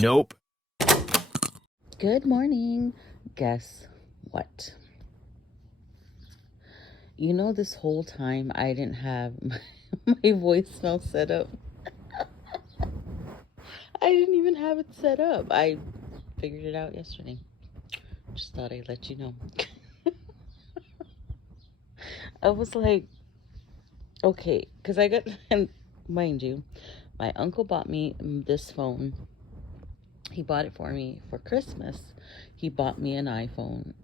Nope. Good morning. Guess what? You know, this whole time I didn't have my voicemail set up. I didn't even have it set up. I figured it out yesterday. Just thought I'd let you know. I was like, okay, because I got, and mind you, my uncle bought me this phone. He bought it for me for Christmas. He bought me an iPhone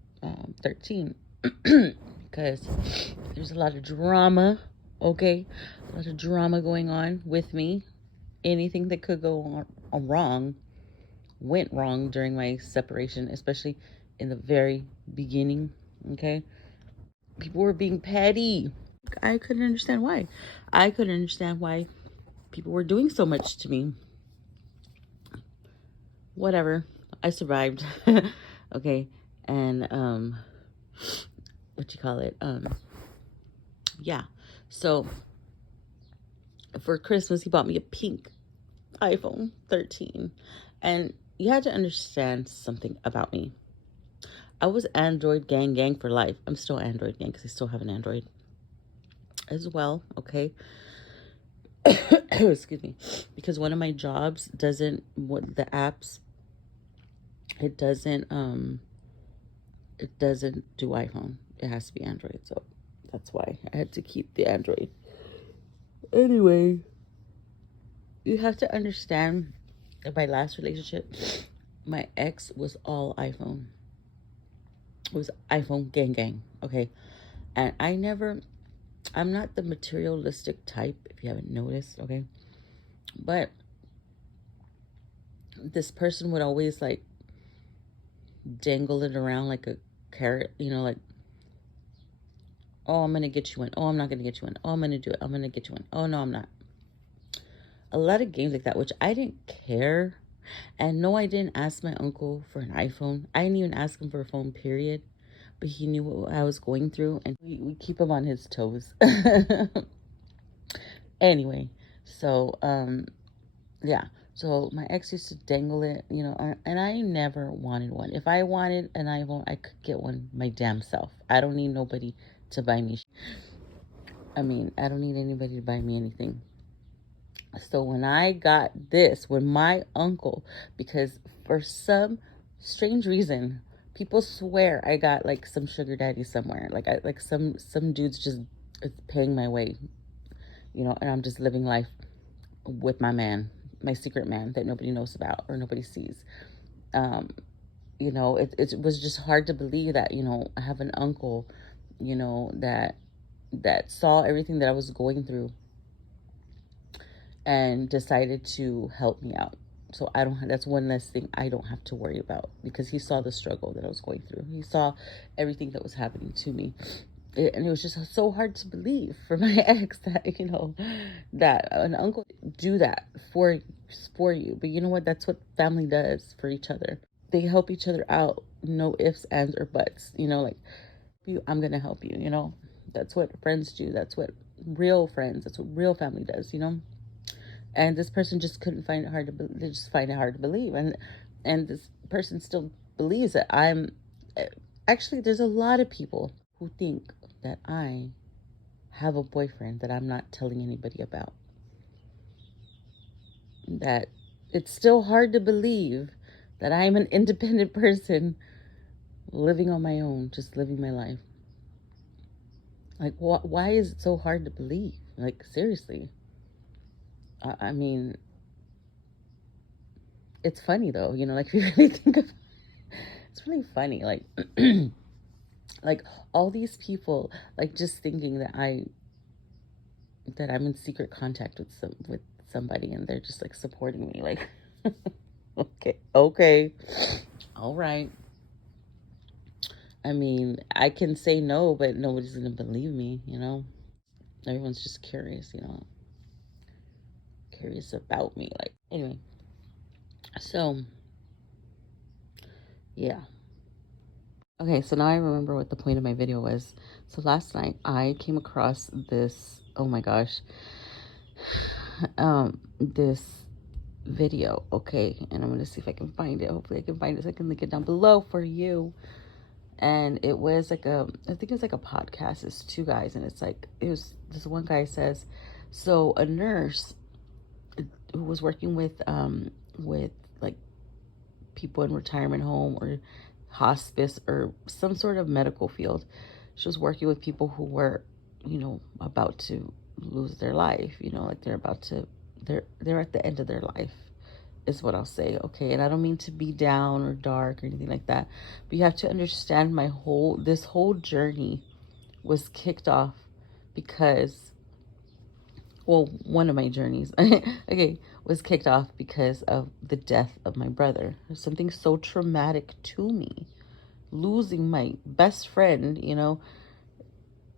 13 because there's a lot of drama, okay? A lot of drama going on with me. Anything that could go wrong went wrong during my separation, especially in the very beginning, okay? People were being petty. I couldn't understand why. I couldn't understand why people were doing so much to me. Whatever. I survived. Okay. And what you call it? Yeah. So for Christmas he bought me a pink iPhone 13. And you had to understand something about me. I was Android gang for life. I'm still Android gang because I still have an Android as well, okay? Excuse me. Because one of my jobs doesn't, what the apps, it doesn't do iPhone. It has to be Android. So that's why I had to keep the Android. Anyway, you have to understand that my last relationship, my ex was all iPhone. It was iPhone gang, okay? And I'm not the materialistic type, if you haven't noticed, okay? But this person would always like dangle it around like a carrot, like, oh, I'm gonna get you one. Oh, I'm not gonna get you one. Oh, I'm gonna do it. I'm gonna get you one. Oh, no, I'm not. A lot of games like that, which I didn't care. And no, I didn't ask my uncle for an iPhone. I didn't even ask him for a phone, period. But he knew what I was going through, and we keep him on his toes. Anyway, so yeah. So my ex used to dangle it, and I never wanted one. If I wanted an iPhone, I could get one my damn self. I don't need nobody to buy me. I don't need anybody to buy me anything. So when I got this, when my uncle, because for some strange reason, people swear I got like some sugar daddy somewhere, like some dude's just paying my way, and I'm just living life with my man, my secret man that nobody knows about or nobody sees. Um, it was just hard to believe that, I have an uncle, that saw everything that I was going through and decided to help me out. So that's one less thing I don't have to worry about, because he saw the struggle that I was going through. He saw everything that was happening to me. And it was just so hard to believe for my ex that, that an uncle do that for you. But you know what? That's what family does for each other. They help each other out. No ifs, ands, or buts. Like, I'm going to help you, That's what friends do. That's what real friends, that's what real family does, And this person just couldn't find it hard to they just find it hard to believe. And this person still believes that I'm actually, there's a lot of people who think that I have a boyfriend that I'm not telling anybody about. That it's still hard to believe that I'm an independent person living on my own, just living my life. Like, why is it so hard to believe? Like, seriously. I mean, it's funny though, like, if you really think of it, it's really funny. Like, like all these people, like, just thinking that I'm in secret contact with somebody, and they're just like supporting me. Like, okay, all right. I can say no, but nobody's gonna believe me. Everyone's just curious. Curious about me. Like, anyway, so yeah. Okay, so now I remember what the point of my video was. So last night I came across this, oh my gosh, this video, okay? And I'm gonna see if I can find it. Hopefully I can find it so I can link it down below for you. And it was like I think it was like a podcast. It's two guys, and it's like, it was, this one guy says, so a nurse who was working with like people in retirement home or hospice or some sort of medical field. She was working with people who were, about to lose their life, like they're at the end of their life, is what I'll say, okay? And I don't mean to be down or dark or anything like that, but you have to understand this whole journey was kicked off because, well, one of my journeys, okay, was kicked off because of the death of my brother. Something so traumatic to me, losing my best friend,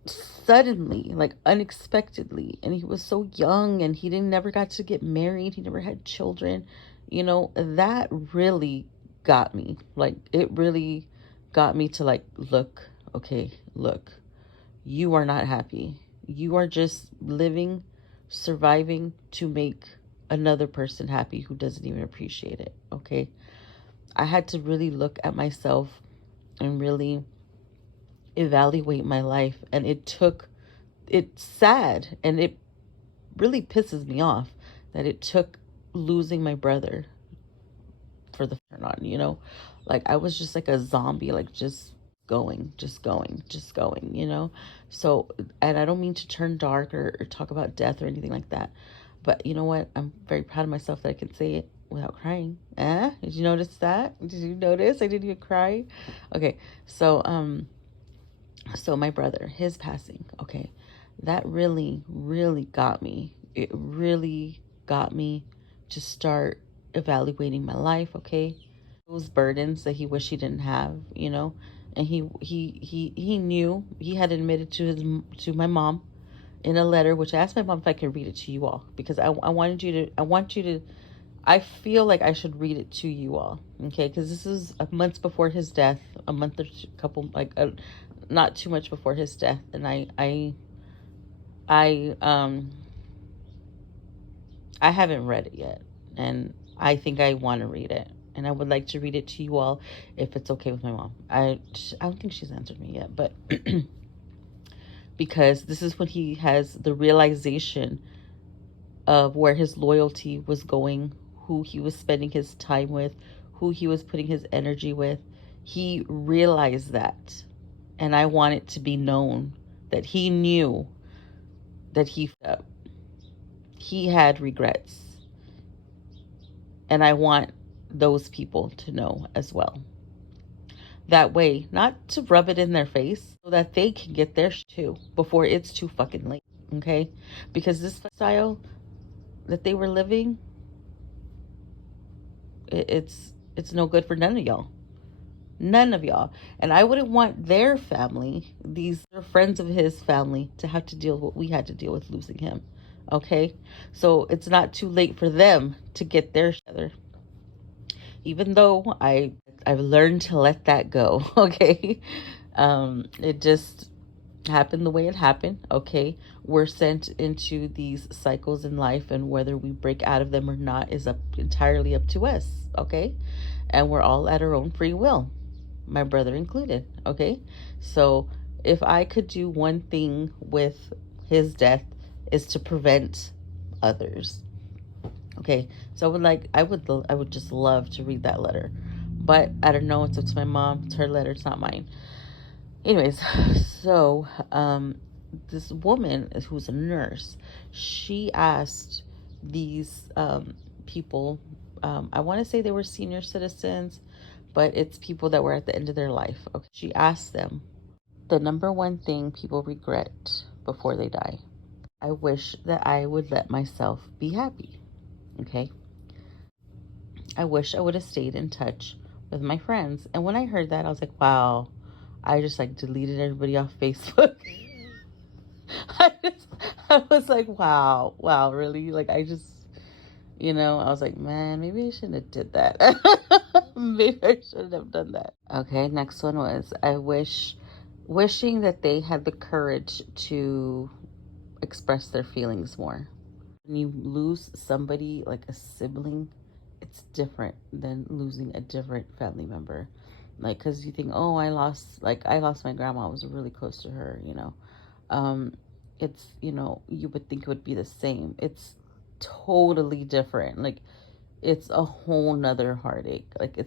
suddenly, like unexpectedly. And he was so young, and he didn't never got to get married. He never had children. That really got me. Like, it really got me to like, look, okay, look, you are not happy. You are just living, surviving to make another person happy who doesn't even appreciate it, okay? I had to really look at myself and really evaluate my life. And it's sad, and it really pisses me off that it took losing my brother for the turn on, like I was just like a zombie, like just going, so. And I don't mean to turn dark or talk about death or anything like that, but you know what, I'm very proud of myself that I can say it without crying. Did you notice that? Did you notice I didn't even cry? Okay, so my brother, his passing, okay, that really, really got me. It really got me to start evaluating my life, okay? Those burdens that he wished he didn't have, and he knew, he had admitted to my mom in a letter, which I asked my mom if I could read it to you all, because I want you to, I feel like I should read it to you all, okay? Because this is a month before his death, a month or two, couple, like not too much before his death, and I haven't read it yet, and I think I want to read it, and I would like to read it to you all if it's okay with my mom. I don't think she's answered me yet, but because this is when he has the realization of where his loyalty was going, who he was spending his time with, who he was putting his energy with. He realized that. And I want it to be known that he knew that he had regrets. And I want those people to know as well. That way, not to rub it in their face, so that they can get their too before it's too fucking late, okay? Because this style that they were living, it's no good for none of y'all. None of y'all. And I wouldn't want their family, these friends of his family, to have to deal with what we had to deal with losing him. Okay? So it's not too late for them to get their together. Even though I've learned to let that go. Okay? It just happened the way it happened. Okay? We're sent into these cycles in life, and whether we break out of them or not is entirely up to us. Okay? And we're all at our own free will, my brother included, okay? So if I could do one thing with his death, is to prevent others, okay? So I would just love to read that letter, but I don't know, it's up to my mom. It's her letter, it's not mine. Anyways, so this woman who's a nurse, she asked these people, I want to say they were senior citizens, but it's people that were at the end of their life. Okay. She asked them the number one thing people regret before they die. I wish that I would let myself be happy. Okay. I wish I would have stayed in touch with my friends. And when I heard that, I was like, wow. I just like deleted everybody off Facebook. I, just, I was like, wow, really? Like, I was like, man, maybe I shouldn't have did that. Maybe I shouldn't have done that. Okay, next one was, wishing that they had the courage to express their feelings more. When you lose somebody, like a sibling, it's different than losing a different family member. Like, because you think, oh, I lost my grandma. I was really close to her, um, it's, you would think it would be the same. It's totally different. Like, it's a whole nother heartache. Like,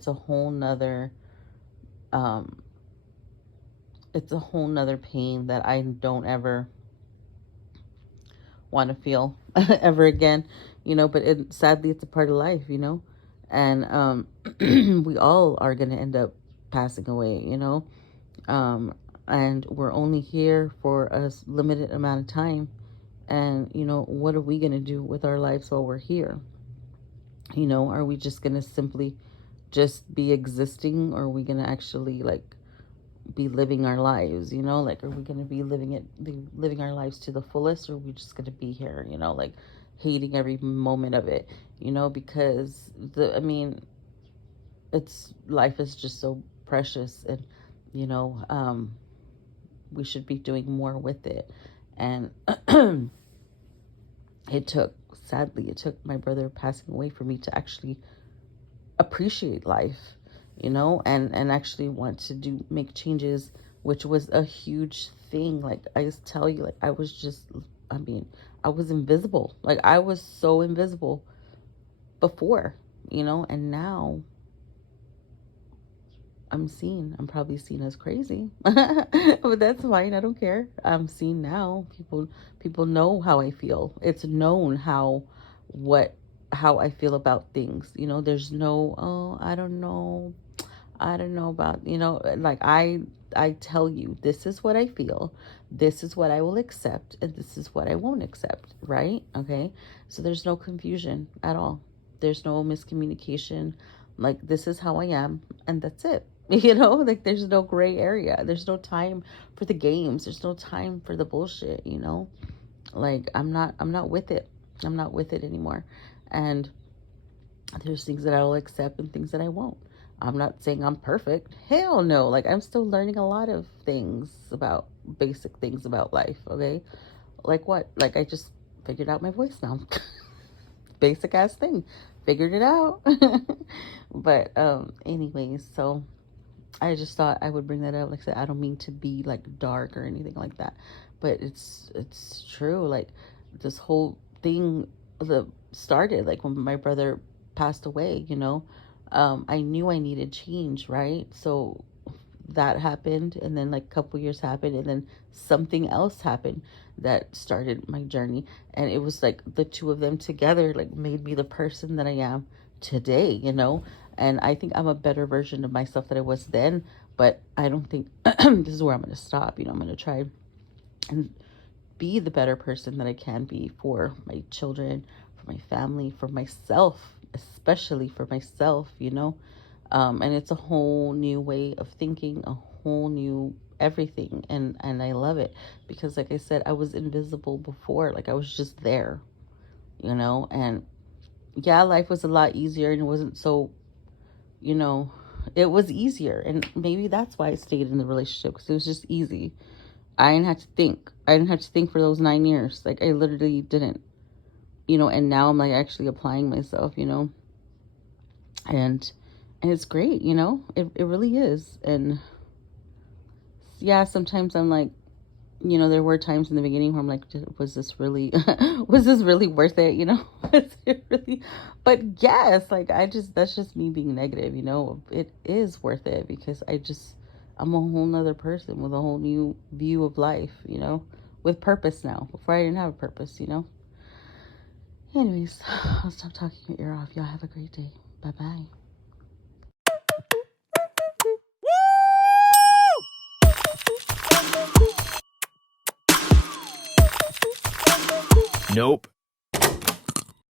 um, it's a whole nother pain that I don't ever want to feel ever again, but sadly, it's a part of life, and we all are going to end up passing away, um, and we're only here for a limited amount of time. And, what are we going to do with our lives while we're here? Are we just going to simply just be existing, or are we going to actually like be living our lives, like, are we going to be living our lives to the fullest, or are we just going to be here, like hating every moment of it, because it's life is just so precious, and you know we should be doing more with it. And it took my brother passing away for me to actually appreciate life, and actually want to make changes, which was a huge thing. Like, I just tell you, like, I mean, I was invisible. Like, I was so invisible before, and now I'm seen. I'm probably seen as crazy, but that's fine. I don't care. I'm seen now. People know how I feel. It's known what how I feel about things. There's no, oh, I don't know about, like, I tell you, this is what I feel. This is what I will accept, and this is what I won't accept, right? Okay? So there's no confusion at all. There's no miscommunication. Like, this is how I am, and that's it. Like, there's no gray area. There's no time for the games. There's no time for the bullshit, Like, I'm not with it. I'm not with it anymore. And there's things that I will accept and things that I won't. I'm not saying I'm perfect. Hell no. Like, I'm still learning a lot of things about basic things about life, okay? Like what? Like, I just figured out my voice now. Basic ass thing. Figured it out. But anyways, so I just thought I would bring that up. Like I said, I don't mean to be like dark or anything like that, but it's true. Like, this whole thing that started like when my brother passed away. I knew I needed change, right? So that happened, and then like a couple years happened, and then something else happened that started my journey, and it was like the two of them together like made me the person that I am today. And I think I'm a better version of myself that I was then, but I don't think this is where I'm going to stop. I'm going to try and be the better person that I can be for my children, for my family, for myself, especially for myself, and it's a whole new way of thinking, a whole new everything, and I love it, because like I said, I was invisible before. Like, I was just there, and yeah, life was a lot easier, and it wasn't so, you know it was easier, and maybe that's why I stayed in the relationship, because it was just easy. I didn't have to think for those 9 years. Like, I literally didn't, and now I'm like actually applying myself, and it's great, it really is. And yeah, sometimes I'm like, there were times in the beginning where I'm like, was this really was this really worth it, was it really? But yes, like, that's just me being negative. It is worth it, because I'm a whole nother person with a whole new view of life, with purpose now. Before, I didn't have a purpose. Anyways, I'll stop talking your ear off. Y'all have a great day. Bye bye. Nope.